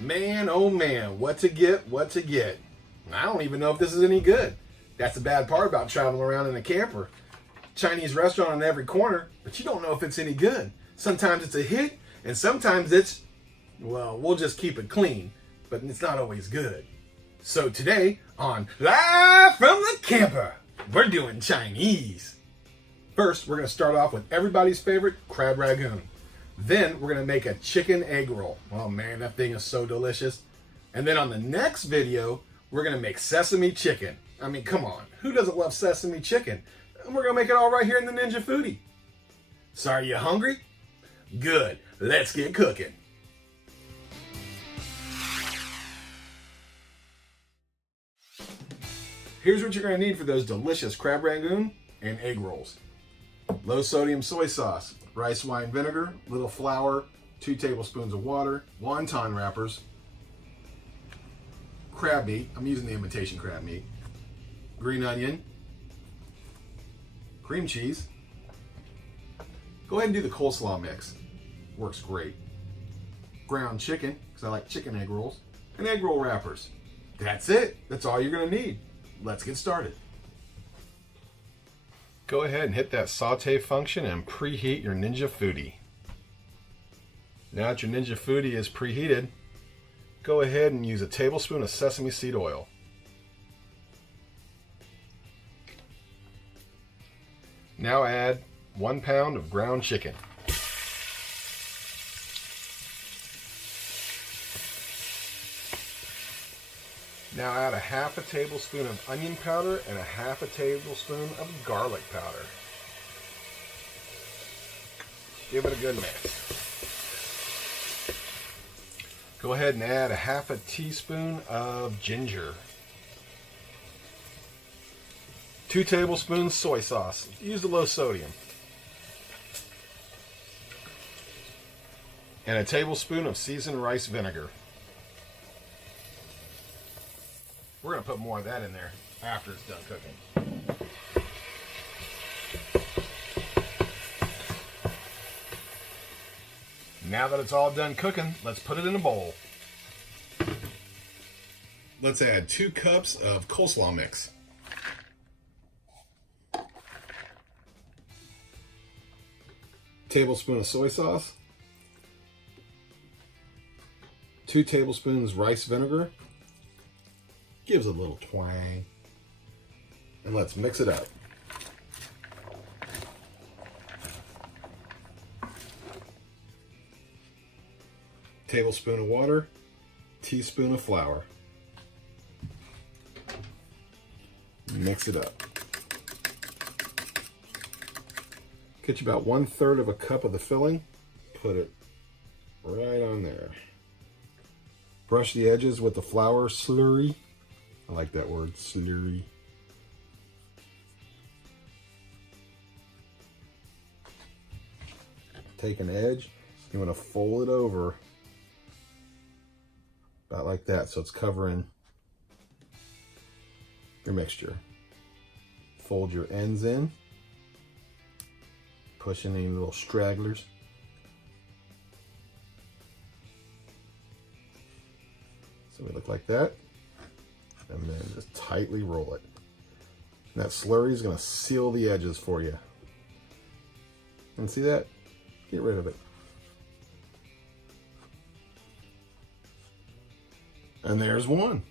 Man, oh man, what to get, what to get. I don't even know if this is any good. That's the bad part about traveling around in a camper. Chinese restaurant on every corner, but you don't know if it's any good. Sometimes it's a hit, and sometimes it's, well, we'll just keep it clean, but it's not always good. So today on Live from the Camper, we're doing Chinese. First, we're going to start off with everybody's favorite crab rangoon. Then we're going to make a chicken egg roll. Oh man, that thing is so delicious. And then on the next video, we're going to make sesame chicken. I mean, come on, who doesn't love sesame chicken? And we're going to make it all right here in the Ninja Foodi. So are you hungry? Good, let's get cooking. Here's what you're going to need for those delicious crab rangoon and egg rolls. Low sodium soy sauce, rice wine vinegar, little flour, 2 tablespoons of water, wonton wrappers, crab meat, I'm using the imitation crab meat, green onion, cream cheese. Go ahead and do the coleslaw mix, works great. Ground chicken, because I like chicken egg rolls, and egg roll wrappers. That's it, that's all you're going to need. Let's get started. Go ahead and hit that saute function and preheat your Ninja Foodi. Now that your Ninja Foodi is preheated, go ahead and use a tablespoon of sesame seed oil. Now add 1 pound of ground chicken. Now add a half a tablespoon of onion powder and a half a tablespoon of garlic powder. Give it a good mix. Go ahead and add a half a teaspoon of ginger. 2 tablespoons soy sauce. Use the low sodium. And a tablespoon of seasoned rice vinegar. We're going to put more of that in there after it's done cooking. Now that it's all done cooking, let's put it in a bowl. Let's add 2 cups of coleslaw mix. Tablespoon of soy sauce. 2 tablespoons rice vinegar. Gives a little twang. And let's mix it up. Tablespoon of water, teaspoon of flour. Mix it up. Get you about 1/3 of a cup of the filling. Put it right on there. Brush the edges with the flour slurry. I like that word, slurry. Take an edge, you want to fold it over about like that so it's covering your mixture. Fold your ends in, push in any little stragglers. So we look like that. And then just tightly roll it. And that slurry is going to seal the edges for you. And see that? Get rid of it. And there's one.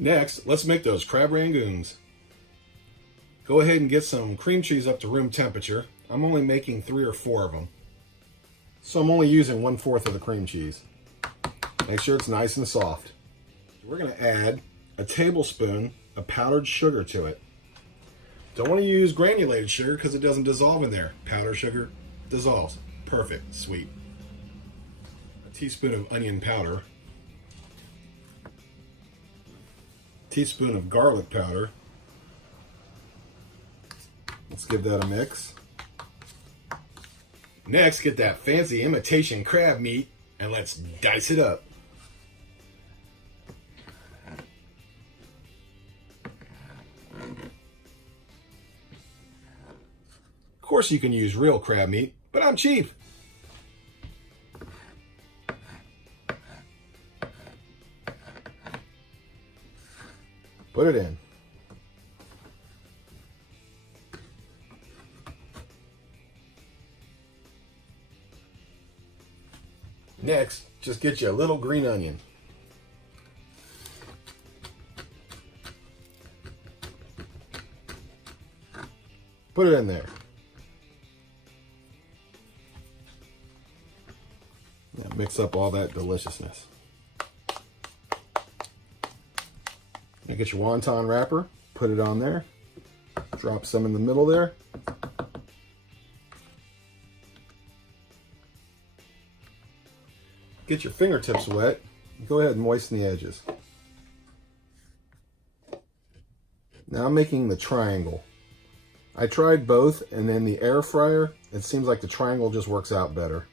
Next, let's make those crab rangoons. Go ahead and get some cream cheese up to room temperature. I'm only making 3 or 4 of them. So I'm only using 1/4 of the cream cheese. Make sure it's nice and soft. We're going to add a tablespoon of powdered sugar to it. Don't want to use granulated sugar because it doesn't dissolve in there. Powdered sugar dissolves. Perfect, sweet. A teaspoon of onion powder. teaspoon of garlic powder. Let's give that a mix. Next, get that fancy imitation crab meat and let's dice it up. Of course you can use real crab meat, but I'm cheap. Put it in. Next, just get you a little green onion. Put it in there. Now mix up all that deliciousness. Now get your wonton wrapper, put it on there, drop some in the middle there. Get your fingertips wet, go ahead and moisten the edges. Now I'm making the triangle. I tried both, and in the air fryer, it seems like the triangle just works out better.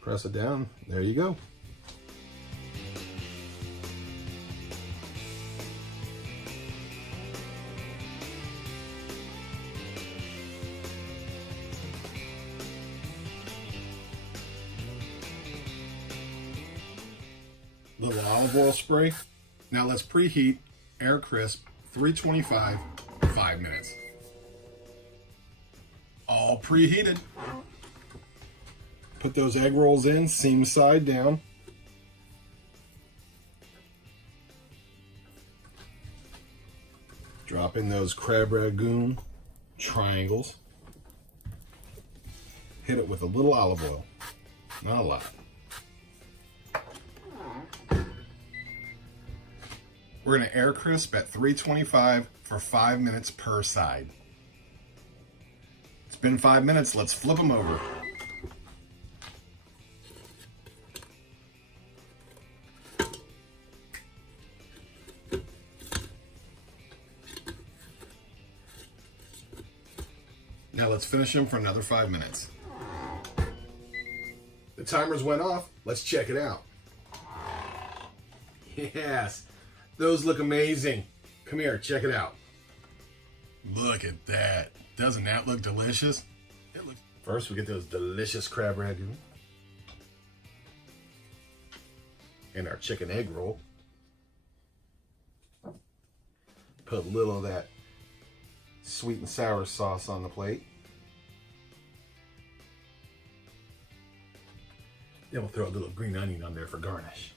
Press it down, there you go. Little olive oil spray. Now let's preheat air crisp 325 for 5 minutes. All preheated. Put those egg rolls in, seam side down. Drop in those crab rangoon triangles. Hit it with a little olive oil, not a lot. We're going to air crisp at 325 for 5 minutes per side. It's been 5 minutes, let's flip them over. Now let's finish them for another 5 minutes. The timers went off, let's check it out. Yes. Those look amazing. Come here, check it out. Look at that. Doesn't that look delicious? First, we get those delicious crab rangoon. And our chicken egg roll. Put a little of that sweet and sour sauce on the plate. Then we'll throw a little green onion on there for garnish.